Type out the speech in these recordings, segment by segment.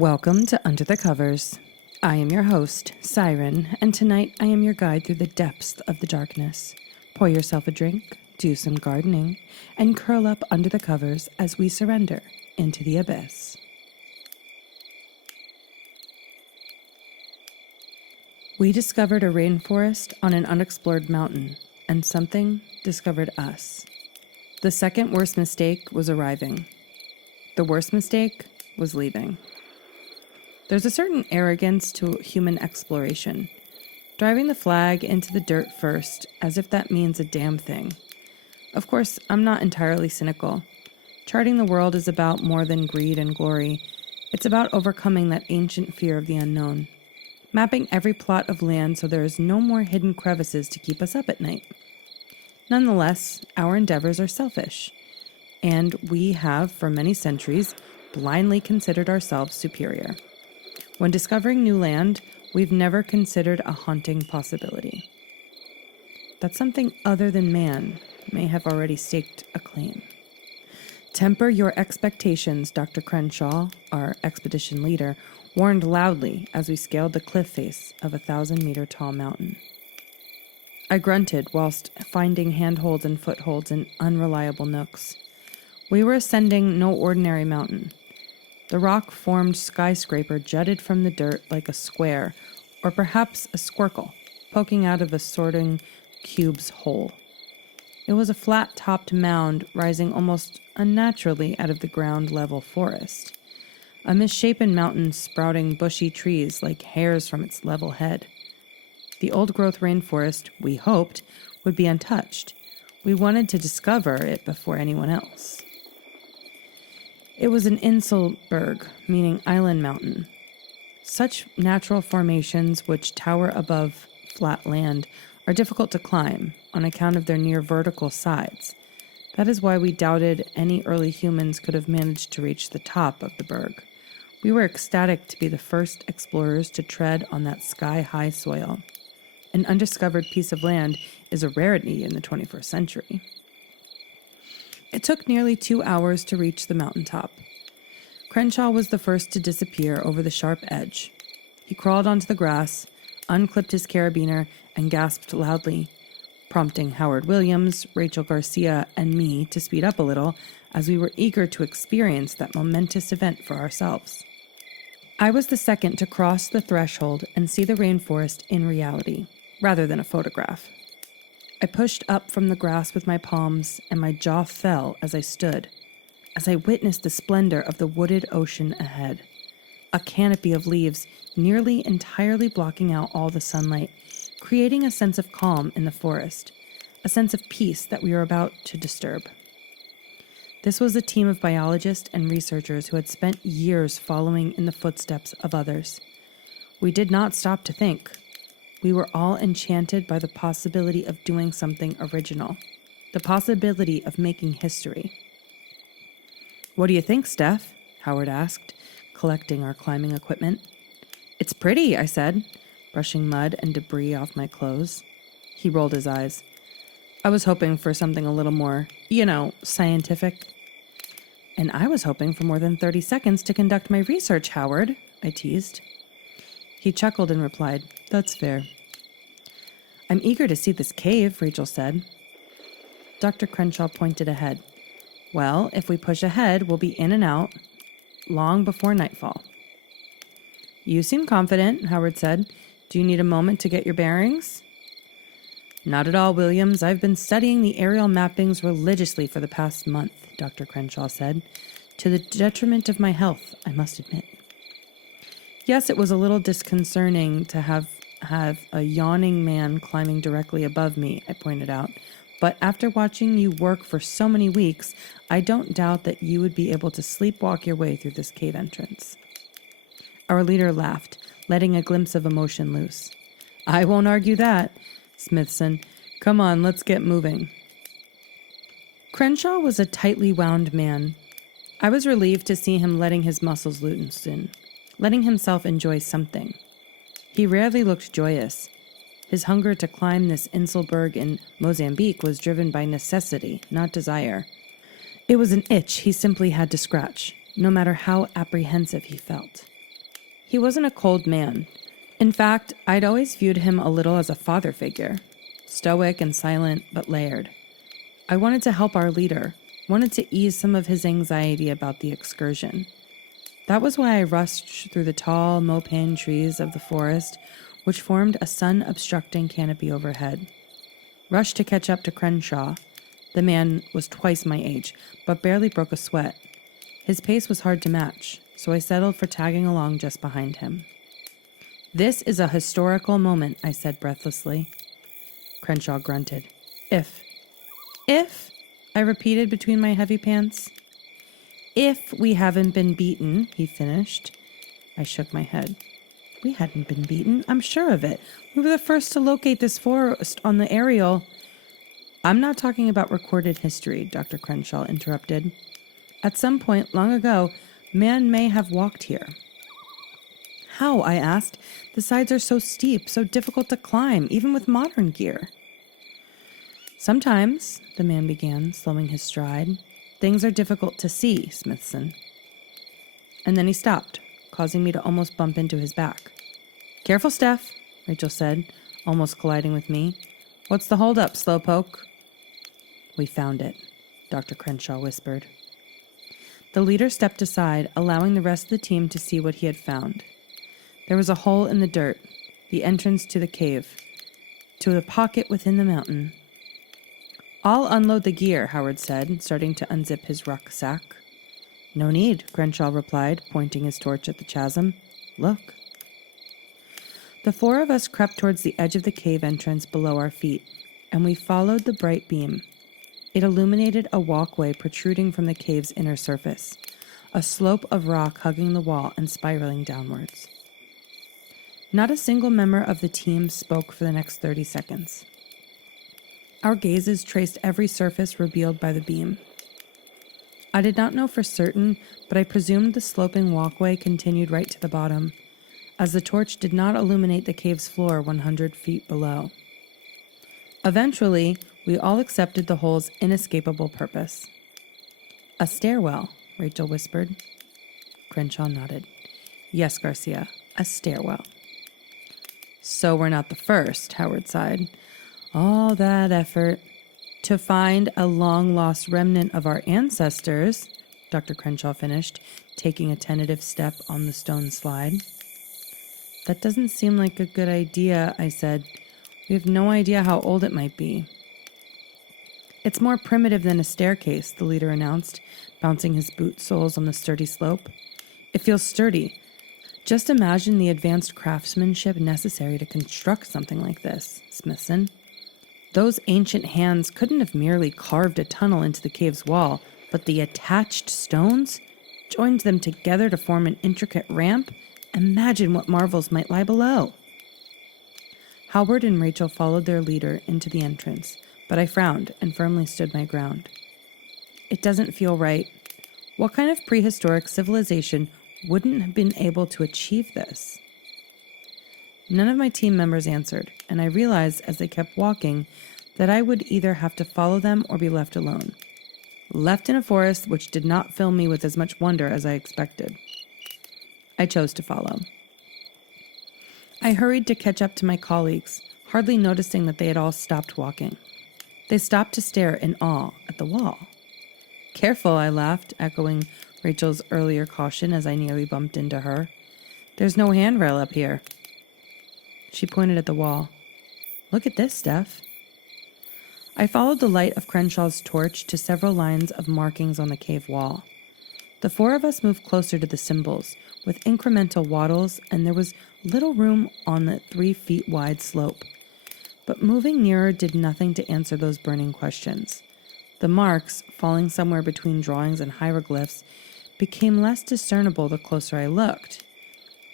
Welcome to Under the Covers. I am your host, Siren, and tonight I am your guide through the depths of the darkness. Pour yourself a drink, do some gardening, and curl up under the covers as we surrender into the abyss. We discovered a rainforest on an unexplored mountain, and something discovered us. The second worst mistake was arriving. The worst mistake was leaving. There's a certain arrogance to human exploration, driving the flag into the dirt first, as if that means a damn thing. Of course, I'm not entirely cynical. Charting the world is about more than greed and glory. It's about overcoming that ancient fear of the unknown, mapping every plot of land so there is no more hidden crevices to keep us up at night. Nonetheless, our endeavors are selfish, and we have, for many centuries, blindly considered ourselves superior. When discovering new land, we've never considered a haunting possibility. That something other than man may have already staked a claim. Temper your expectations, Dr. Crenshaw, our expedition leader, warned loudly as we scaled the cliff face of a 1,000-meter-tall mountain. I grunted whilst finding handholds and footholds in unreliable nooks. We were ascending no ordinary mountain. The rock-formed skyscraper jutted from the dirt like a square, or perhaps a squircle, poking out of a sorting cube's hole. It was a flat-topped mound rising almost unnaturally out of the ground-level forest, a misshapen mountain sprouting bushy trees like hairs from its level head. The old-growth rainforest, we hoped, would be untouched. We wanted to discover it before anyone else. It was an Inselberg, meaning island mountain. Such natural formations which tower above flat land are difficult to climb on account of their near vertical sides. That is why we doubted any early humans could have managed to reach the top of the berg. We were ecstatic to be the first explorers to tread on that sky-high soil. An undiscovered piece of land is a rarity in the 21st century. It took nearly 2 hours to reach the mountaintop. Crenshaw was the first to disappear over the sharp edge. He crawled onto the grass, unclipped his carabiner, and gasped loudly, prompting Howard Williams, Rachel Garcia, and me to speed up a little as we were eager to experience that momentous event for ourselves. I was the second to cross the threshold and see the rainforest in reality, rather than a photograph. I pushed up from the grass with my palms, and my jaw fell as I stood, as I witnessed the splendor of the wooded ocean ahead. A canopy of leaves nearly entirely blocking out all the sunlight, creating a sense of calm in the forest, a sense of peace that we were about to disturb. This was a team of biologists and researchers who had spent years following in the footsteps of others. We did not stop to think. We were all enchanted by the possibility of doing something original, the possibility of making history. "What do you think, Steph?" Howard asked, collecting our climbing equipment. "It's pretty," I said, brushing mud and debris off my clothes. He rolled his eyes. "I was hoping for something a little more, scientific." "And I was hoping for more than 30 seconds to conduct my research, Howard," I teased. He chuckled and replied, "That's fair." "I'm eager to see this cave," Rachel said. Dr. Crenshaw pointed ahead. "Well, if we push ahead, we'll be in and out long before nightfall." "You seem confident," Howard said. "Do you need a moment to get your bearings?" "Not at all, Williams. I've been studying the aerial mappings religiously for the past month," Dr. Crenshaw said, to the detriment of my health, I must admit. Yes, it was a little disconcerting to have a yawning man climbing directly above me, I pointed out. But after watching you work for so many weeks, I don't doubt that you would be able to sleepwalk your way through this cave entrance. Our leader laughed, letting a glimpse of emotion loose. "I won't argue that. Smithson, come on, let's get moving." Crenshaw was a tightly wound man. I was relieved to see him letting his muscles loosen, letting himself enjoy something. He rarely looked joyous. His hunger to climb this Inselberg in Mozambique was driven by necessity, not desire. It was an itch he simply had to scratch, no matter how apprehensive he felt. He wasn't a cold man. In fact, I'd always viewed him a little as a father figure, stoic and silent, but layered. I wanted to help our leader, wanted to ease some of his anxiety about the excursion. That was why I rushed through the tall mopane trees of the forest, which formed a sun-obstructing canopy overhead. Rushed to catch up to Crenshaw. The man was twice my age, but barely broke a sweat. His pace was hard to match, so I settled for tagging along just behind him. "This is a historical moment," I said breathlessly. Crenshaw grunted. If, I repeated between my heavy pants. "If we haven't been beaten," he finished. I shook my head. "We hadn't been beaten, I'm sure of it. We were the first to locate this forest on the aerial." "I'm not talking about recorded history," Dr. Crenshaw interrupted. "At some point long ago, man may have walked here." "How?" I asked. "The sides are so steep, so difficult to climb, even with modern gear." "Sometimes," the man began, slowing his stride, "things are difficult to see, Smithson." And then he stopped, causing me to almost bump into his back. "Careful, Steph," Rachel said, almost colliding with me. "What's the holdup, slowpoke?" "We found it," Dr. Crenshaw whispered. The leader stepped aside, allowing the rest of the team to see what he had found. There was a hole in the dirt, the entrance to the cave, to a pocket within the mountain. "I'll unload the gear," Howard said, starting to unzip his rucksack. "No need," Crenshaw replied, pointing his torch at the chasm. "Look." The four of us crept towards the edge of the cave entrance below our feet, and we followed the bright beam. It illuminated a walkway protruding from the cave's inner surface, a slope of rock hugging the wall and spiraling downwards. Not a single member of the team spoke for the next 30 seconds. Our gazes traced every surface revealed by the beam. I did not know for certain, but I presumed the sloping walkway continued right to the bottom, as the torch did not illuminate the cave's floor 100 feet below. Eventually, we all accepted the hole's inescapable purpose. "A stairwell," Rachel whispered. Crenshaw nodded. "Yes, Garcia, a stairwell." "So we're not the first," Howard sighed. "All that effort to find a long-lost remnant of our ancestors," Dr. Crenshaw finished, taking a tentative step on the stone slide. "That doesn't seem like a good idea," I said. "We have no idea how old it might be." "It's more primitive than a staircase," the leader announced, bouncing his boot soles on the sturdy slope. "It feels sturdy. Just imagine the advanced craftsmanship necessary to construct something like this, Smithson. Those ancient hands couldn't have merely carved a tunnel into the cave's wall, but the attached stones joined them together to form an intricate ramp. Imagine what marvels might lie below." Howard and Rachel followed their leader into the entrance, but I frowned and firmly stood my ground. It doesn't feel right. What kind of prehistoric civilization wouldn't have been able to achieve this? None of my team members answered, and I realized as they kept walking that I would either have to follow them or be left alone. Left in a forest which did not fill me with as much wonder as I expected. I chose to follow. I hurried to catch up to my colleagues, hardly noticing that they had all stopped walking. They stopped to stare in awe at the wall. "Careful," I laughed, echoing Rachel's earlier caution as I nearly bumped into her. "There's no handrail up here." She pointed at the wall. "Look at this, Steph." I followed the light of Crenshaw's torch to several lines of markings on the cave wall. The four of us moved closer to the symbols, with incremental waddles, and there was little room on the 3 feet wide slope. But moving nearer did nothing to answer those burning questions. The marks, falling somewhere between drawings and hieroglyphs, became less discernible the closer I looked.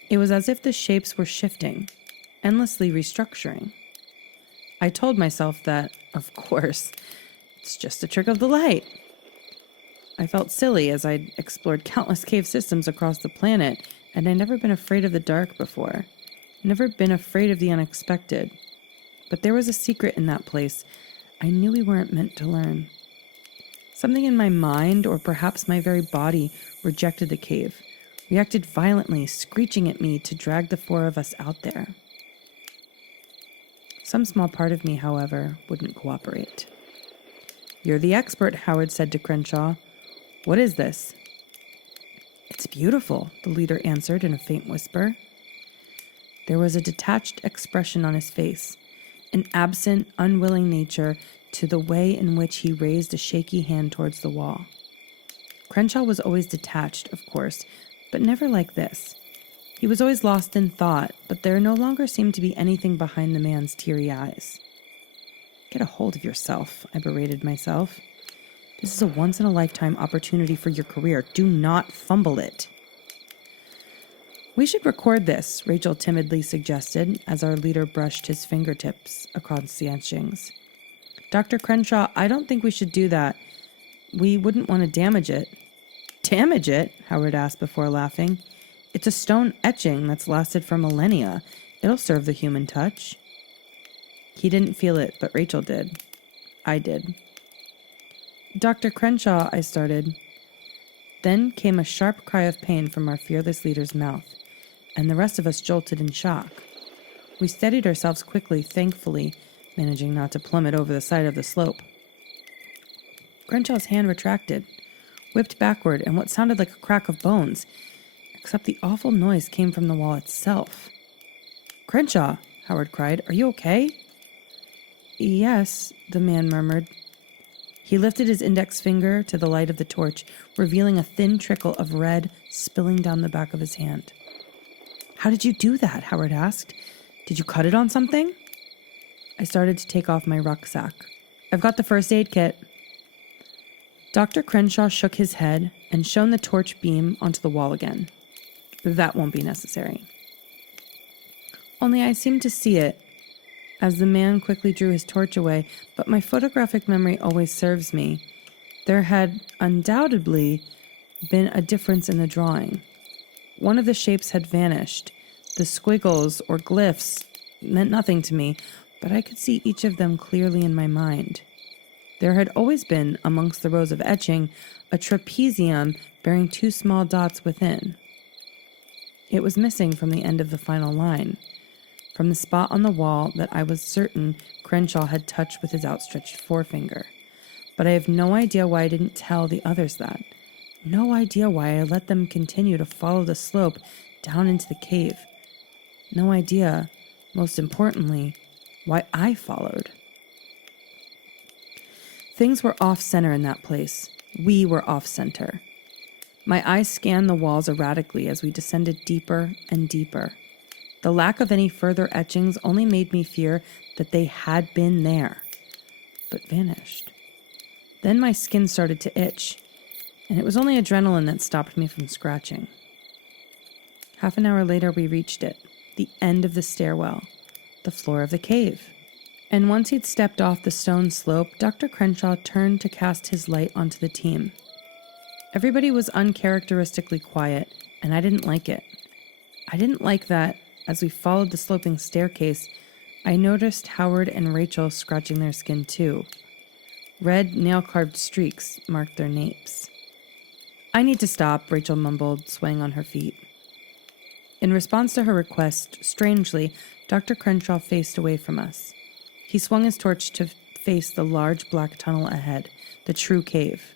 It was as if the shapes were shifting, endlessly restructuring. I told myself that, of course, it's just a trick of the light. I felt silly as I'd explored countless cave systems across the planet, and I'd never been afraid of the dark before. Never been afraid of the unexpected. But there was a secret in that place I knew we weren't meant to learn. Something in my mind, or perhaps my very body, rejected the cave, reacted violently, screeching at me to drag the four of us out there. Some small part of me, however, wouldn't cooperate. "You're the expert," Howard said to Crenshaw. "What is this?" "It's beautiful," the leader answered in a faint whisper. There was a detached expression on his face, an absent, unwilling nature to the way in which he raised a shaky hand towards the wall. Crenshaw was always detached, of course, but never like this. He was always lost in thought, but there no longer seemed to be anything behind the man's teary eyes. "Get a hold of yourself," I berated myself. "This is a once-in-a-lifetime opportunity for your career. Do not fumble it." "We should record this," Rachel timidly suggested as our leader brushed his fingertips across the etchings. "Dr. Crenshaw, I don't think we should do that. We wouldn't want to damage it." "Damage it?" Howard asked before laughing. "It's a stone etching that's lasted for millennia. It'll serve the human touch." He didn't feel it, but Rachel did. I did. "Dr. Crenshaw," I started. Then came a sharp cry of pain from our fearless leader's mouth, and the rest of us jolted in shock. We steadied ourselves quickly, thankfully, managing not to plummet over the side of the slope. Crenshaw's hand retracted, whipped backward, and what sounded like a crack of bones, except the awful noise came from the wall itself. "Crenshaw," Howard cried, "are you okay?" "Yes," the man murmured. He lifted his index finger to the light of the torch, revealing a thin trickle of red spilling down the back of his hand. "How did you do that?" Howard asked. "Did you cut it on something?" I started to take off my rucksack. "I've got the first aid kit." Dr. Crenshaw shook his head and shone the torch beam onto the wall again. "That won't be necessary." Only I seemed to see it as the man quickly drew his torch away, but my photographic memory always serves me. There had undoubtedly been a difference in the drawing. One of the shapes had vanished. The squiggles or glyphs meant nothing to me, but I could see each of them clearly in my mind. There had always been, amongst the rows of etching, a trapezium bearing two small dots within. It was missing from the end of the final line, from the spot on the wall that I was certain Crenshaw had touched with his outstretched forefinger. But I have no idea why I didn't tell the others that. No idea why I let them continue to follow the slope down into the cave. No idea, most importantly, why I followed. Things were off-center in that place. We were off-center. My eyes scanned the walls erratically as we descended deeper and deeper. The lack of any further etchings only made me fear that they had been there, but vanished. Then my skin started to itch, and it was only adrenaline that stopped me from scratching. Half an hour later, we reached it, the end of the stairwell, the floor of the cave. And once he'd stepped off the stone slope, Dr. Crenshaw turned to cast his light onto the team. Everybody was uncharacteristically quiet, and I didn't like it. I didn't like that, as we followed the sloping staircase, I noticed Howard and Rachel scratching their skin too. Red, nail-carved streaks marked their napes. "I need to stop," Rachel mumbled, swaying on her feet. In response to her request, strangely, Dr. Crenshaw faced away from us. He swung his torch to face the large black tunnel ahead, the true cave.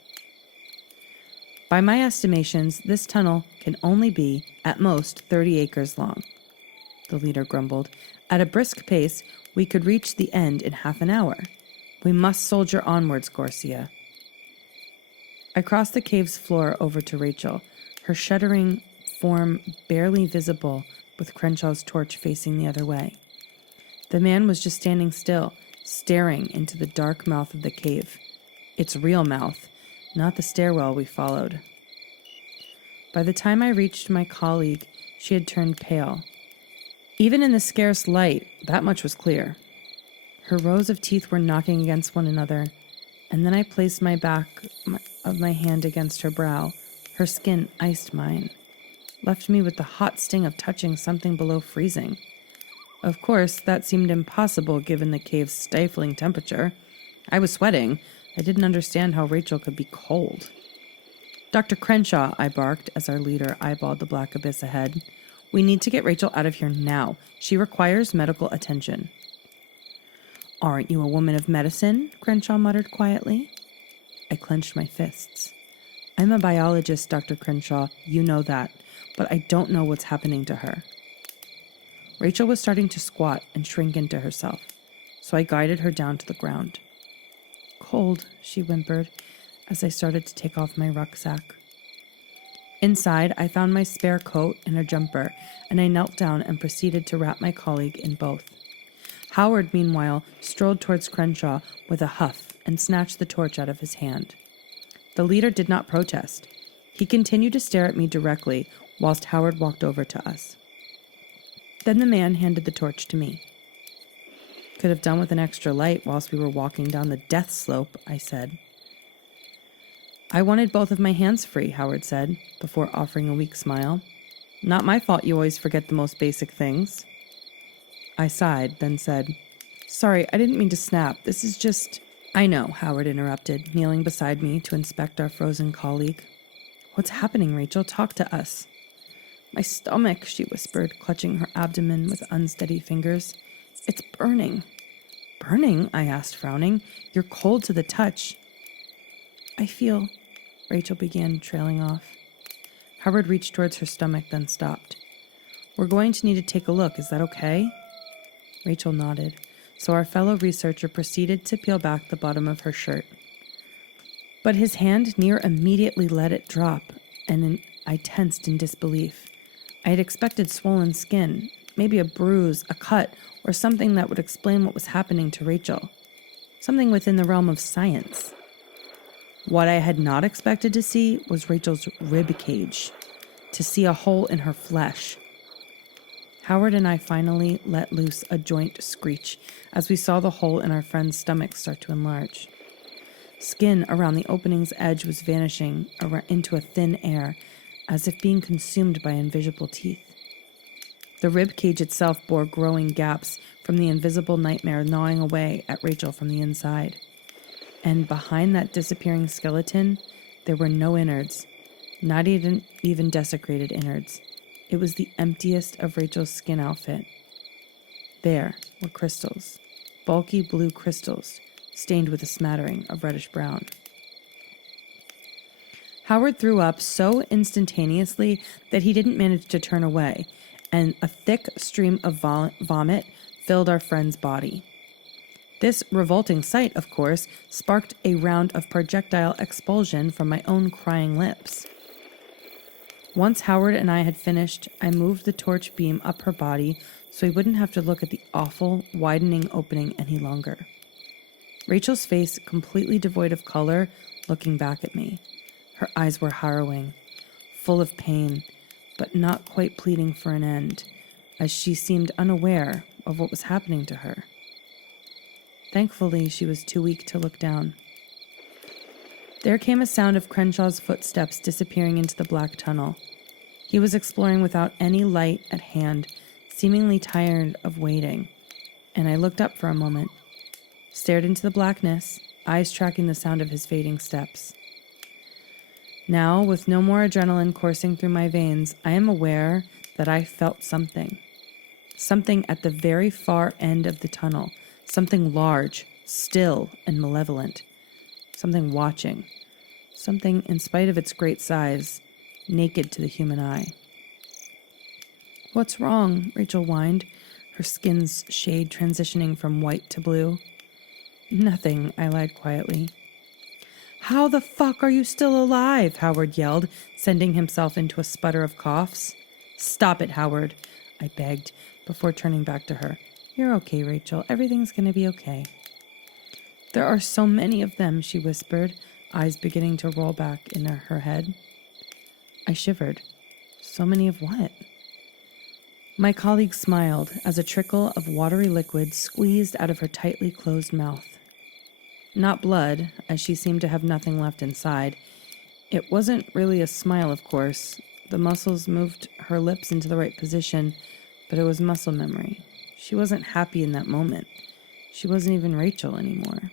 "By my estimations, this tunnel can only be, at most, 30 acres long," the leader grumbled. "At a brisk pace, we could reach the end in half an hour. We must soldier onwards, Garcia." I crossed the cave's floor over to Rachel, her shuddering form barely visible with Crenshaw's torch facing the other way. The man was just standing still, staring into the dark mouth of the cave. Its real mouth, not the stairwell we followed. By the time I reached my colleague, she had turned pale. Even in the scarce light, that much was clear. Her rows of teeth were knocking against one another, and then I placed my back of my hand against her brow. Her skin iced mine, left me with the hot sting of touching something below freezing. Of course, that seemed impossible given the cave's stifling temperature. I was sweating. I didn't understand how Rachel could be cold. Dr. Crenshaw, I barked as our leader eyeballed the black abyss ahead. We need to get Rachel out of here now. She requires medical attention. Aren't you a woman of medicine? Crenshaw muttered quietly. I clenched my fists. I'm a biologist, Dr. Crenshaw. You know that. But I don't know what's happening to her. Rachel was starting to squat and shrink into herself, so I guided her down to the ground. Cold, she whimpered as I started to take off my rucksack. Inside, I found my spare coat and a jumper, and I knelt down and proceeded to wrap my colleague in both. Howard, meanwhile, strolled towards Crenshaw with a huff and snatched the torch out of his hand. The leader did not protest. He continued to stare at me directly whilst Howard walked over to us. Then the man handed the torch to me. Could have done with an extra light whilst we were walking down the death slope, I said. I wanted both of my hands free, Howard said, before offering a weak smile. Not my fault you always forget the most basic things. I sighed, then said, Sorry, I didn't mean to snap. This is just... I know, Howard interrupted, kneeling beside me to inspect our frozen colleague. What's happening, Rachel? Talk to us. My stomach, she whispered, clutching her abdomen with unsteady fingers. It's burning. Burning? I asked, frowning. You're cold to the touch. I feel... Rachel began trailing off. Howard reached towards her stomach, then stopped. We're going to need to take a look. Is that okay? Rachel nodded, so our fellow researcher proceeded to peel back the bottom of her shirt. But his hand near immediately let it drop, and I tensed in disbelief. I had expected swollen skin, maybe a bruise, a cut, or something that would explain what was happening to Rachel. Something within the realm of science. What I had not expected to see was Rachel's rib cage, to see a hole in her flesh. Howard and I finally let loose a joint screech as we saw the hole in our friend's stomach start to enlarge. Skin around the opening's edge was vanishing into a thin air, as if being consumed by invisible teeth. The rib cage itself bore growing gaps from the invisible nightmare gnawing away at Rachel from the inside. And behind that disappearing skeleton, there were no innards, not even desecrated innards. It was the emptiest of Rachel's skin outfit. There were crystals, bulky blue crystals, stained with a smattering of reddish brown. Howard threw up so instantaneously that he didn't manage to turn away, and a thick stream of vomit filled our friend's body. This revolting sight, of course, sparked a round of projectile expulsion from my own crying lips. Once Howard and I had finished, I moved the torch beam up her body so we wouldn't have to look at the awful, widening opening any longer. Rachel's face, completely devoid of color, looking back at me. Her eyes were harrowing, full of pain, but not quite pleading for an end, as she seemed unaware of what was happening to her. Thankfully, she was too weak to look down. There came a sound of Crenshaw's footsteps disappearing into the black tunnel. He was exploring without any light at hand, seemingly tired of waiting, and I looked up for a moment, stared into the blackness, eyes tracking the sound of his fading steps. Now, with no more adrenaline coursing through my veins, I am aware that I felt something. Something at the very far end of the tunnel. Something large, still, and malevolent. Something watching. Something, in spite of its great size, naked to the human eye. What's wrong? Rachel whined, her skin's shade transitioning from white to blue. Nothing, I lied quietly. How the fuck are you still alive? Howard yelled, sending himself into a sputter of coughs. Stop it, Howard, I begged, before turning back to her. You're okay, Rachel. Everything's going to be okay. There are so many of them, she whispered, eyes beginning to roll back in her head. I shivered. So many of what? My colleague smiled as a trickle of watery liquid squeezed out of her tightly closed mouth. Not blood, as she seemed to have nothing left inside. It wasn't really a smile, of course. The muscles moved her lips into the right position, but it was muscle memory. She wasn't happy in that moment. She wasn't even Rachel anymore.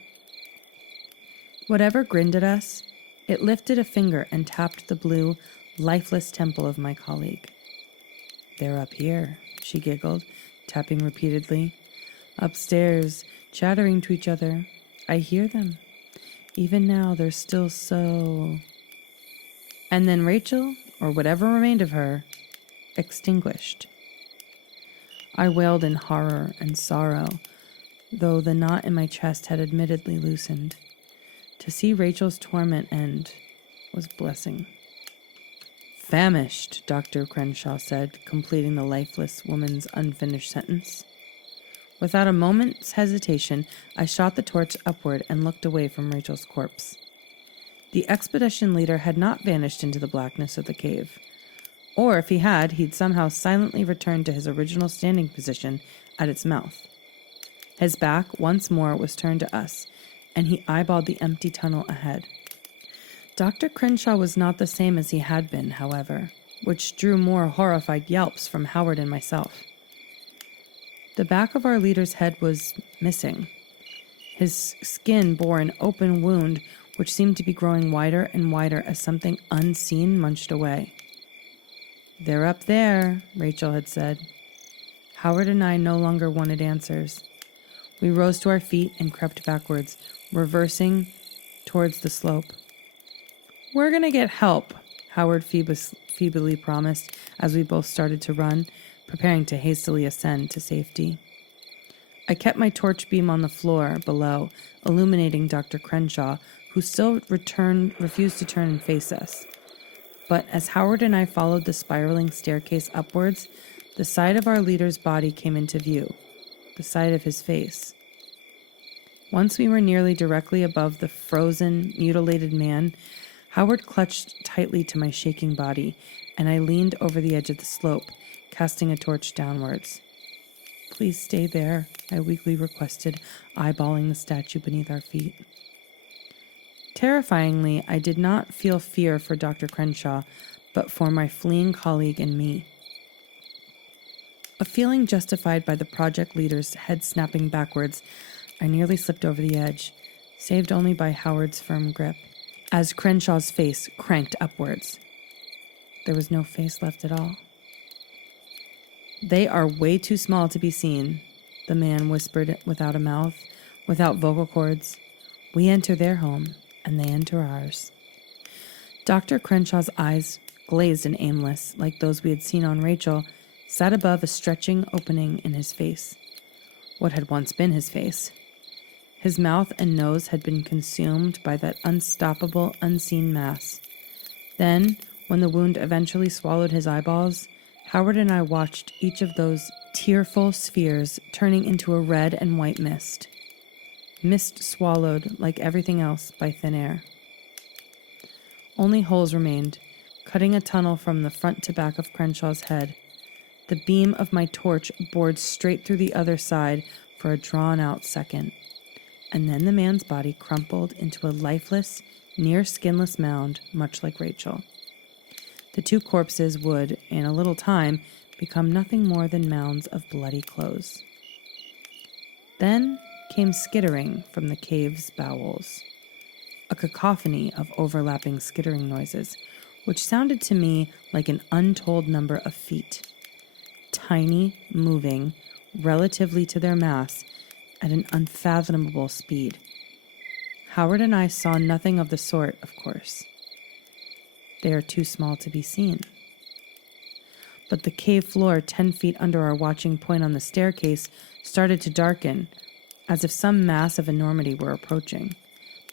Whatever grinned at us, It lifted a finger and tapped the blue, lifeless temple of my colleague. "They're up here," she giggled, tapping repeatedly. "Upstairs, chattering to each other. I hear them. Even now, they're still so..." And then Rachel, or whatever remained of her, extinguished. I wailed in horror and sorrow, though the knot in my chest had admittedly loosened. To see Rachel's torment end was blessing. "Famished," Dr. Crenshaw said, completing the lifeless woman's unfinished sentence. Without a moment's hesitation, I shot the torch upward and looked away from Rachel's corpse. The expedition leader had not vanished into the blackness of the cave. Or if he had, he'd somehow silently returned to his original standing position at its mouth. His back, once more, was turned to us, and he eyeballed the empty tunnel ahead. Dr. Crenshaw was not the same as he had been, however, which drew more horrified yelps from Howard and myself. The back of our leader's head was missing. His skin bore an open wound, which seemed to be growing wider and wider as something unseen munched away. "They're up there," Rachel had said. Howard and I no longer wanted answers. We rose to our feet and crept backwards, reversing towards the slope. "We're going to get help," Howard feebly promised as we both started to run, preparing to hastily ascend to safety. I kept my torch beam on the floor below, illuminating Dr. Crenshaw, who still refused to turn and face us. But as Howard and I followed the spiraling staircase upwards, the side of our leader's body came into view, the side of his face. Once we were nearly directly above the frozen, mutilated man, Howard clutched tightly to my shaking body, and I leaned over the edge of the slope, casting a torch downwards. "Please stay there," I weakly requested, eyeballing the statue beneath our feet. Terrifyingly, I did not feel fear for Dr. Crenshaw, but for my fleeing colleague and me. A feeling justified by the project leader's head snapping backwards, I nearly slipped over the edge, saved only by Howard's firm grip, as Crenshaw's face cranked upwards. There was no face left at all. "They are way too small to be seen," the man whispered without a mouth, without vocal cords. "We enter their home, and they enter ours." Dr. Crenshaw's eyes, glazed and aimless, like those we had seen on Rachel, sat above a stretching opening in his face. What had once been his face. His mouth and nose had been consumed by that unstoppable, unseen mass. Then, when the wound eventually swallowed his eyeballs, Howard and I watched each of those tearful spheres turning into a red and white mist. Mist swallowed, like everything else, by thin air. Only holes remained, cutting a tunnel from the front to back of Crenshaw's head. The beam of my torch bored straight through the other side for a drawn-out second. And then the man's body crumpled into a lifeless, near-skinless mound, much like Rachel. The two corpses would, in a little time, become nothing more than mounds of bloody clothes. Then came skittering from the cave's bowels, a cacophony of overlapping skittering noises, which sounded to me like an untold number of feet, tiny, moving, relatively to their mass, at an unfathomable speed. Howard and I saw nothing of the sort, of course. They are too small to be seen. But the cave floor 10 feet under our watching point on the staircase started to darken, as if some mass of enormity were approaching.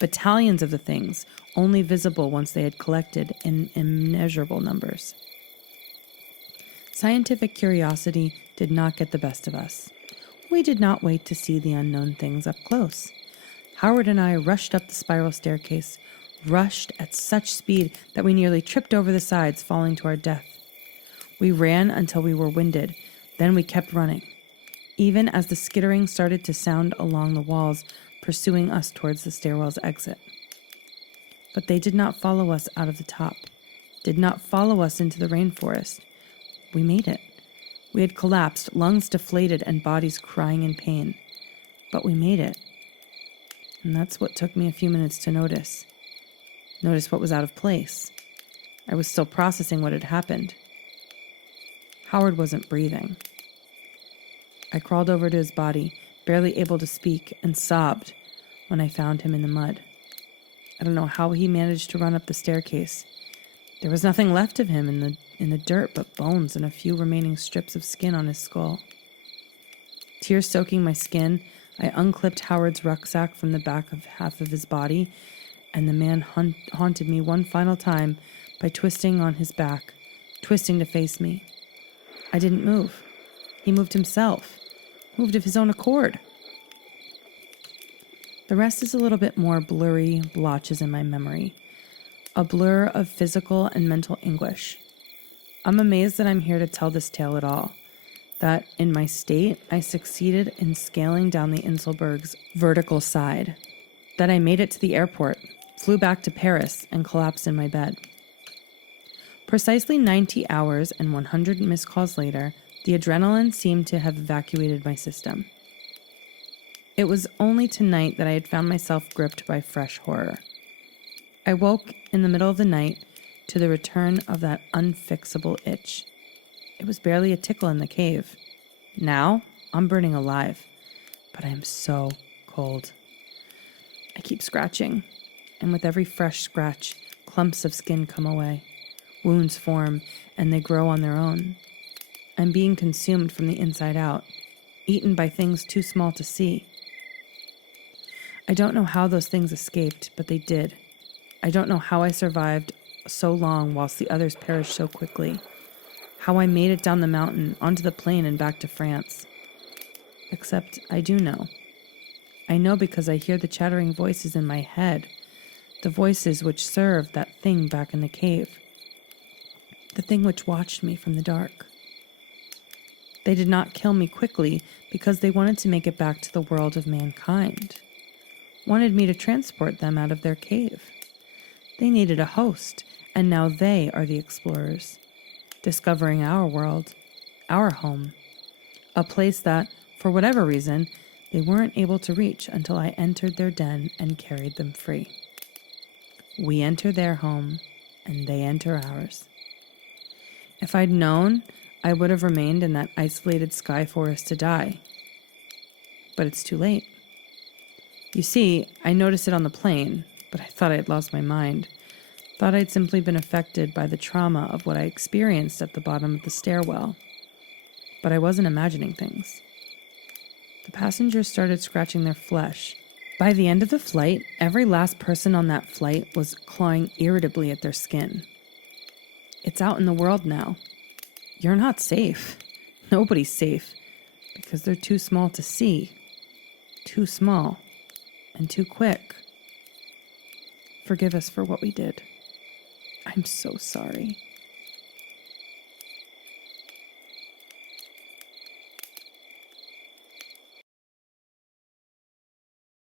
Battalions of the things, only visible once they had collected in immeasurable numbers. Scientific curiosity did not get the best of us. We did not wait to see the unknown things up close. Howard and I rushed up the spiral staircase, rushed at such speed that we nearly tripped over the sides, falling to our death. We ran until we were winded, then we kept running, even as the skittering started to sound along the walls, pursuing us towards the stairwell's exit. But they did not follow us out of the top, did not follow us into the rainforest. We made it. We had collapsed, lungs deflated and bodies crying in pain. But we made it. And that's what took me a few minutes to notice. noticed what was out of place. I was still processing what had happened. Howard wasn't breathing. I crawled over to his body, barely able to speak, and sobbed when I found him in the mud. I don't know how he managed to run up the staircase. There was nothing left of him in the dirt but bones and a few remaining strips of skin on his skull. Tears soaking my skin, I unclipped Howard's rucksack from the back of half of his body, and the man haunted me one final time by twisting on his back, twisting to face me. I didn't move. He moved himself, moved of his own accord. The rest is a little bit more blurry blotches in my memory, a blur of physical and mental anguish. I'm amazed that I'm here to tell this tale at all, that in my state I succeeded in scaling down the Inselberg's vertical side, that I made it to the airport, flew back to Paris, and collapsed in my bed. Precisely 90 hours and 100 missed calls later, the adrenaline seemed to have evacuated my system. It was only tonight that I had found myself gripped by fresh horror. I woke in the middle of the night to the return of that unfixable itch. It was barely a tickle in the cave. Now, I'm burning alive, but I am so cold. I keep scratching, and with every fresh scratch, clumps of skin come away. Wounds form, and they grow on their own. I'm being consumed from the inside out, eaten by things too small to see. I don't know how those things escaped, but they did. I don't know how I survived so long whilst the others perished so quickly. How I made it down the mountain, onto the plane, and back to France. Except I do know. I know because I hear the chattering voices in my head, the voices which served that thing back in the cave, the thing which watched me from the dark. They did not kill me quickly because they wanted to make it back to the world of mankind, wanted me to transport them out of their cave. They needed a host, and now they are the explorers, discovering our world, our home, a place that, for whatever reason, they weren't able to reach until I entered their den and carried them free. We enter their home, and they enter ours. If I'd known, I would have remained in that isolated sky forest to die. But it's too late. You see, I noticed it on the plane, but I thought I had lost my mind. Thought I'd simply been affected by the trauma of what I experienced at the bottom of the stairwell. But I wasn't imagining things. The passengers started scratching their flesh. By the end of the flight, every last person on that flight was clawing irritably at their skin. It's out in the world now. You're not safe. Nobody's safe. Because they're too small to see. Too small. And too quick. Forgive us for what we did. I'm so sorry.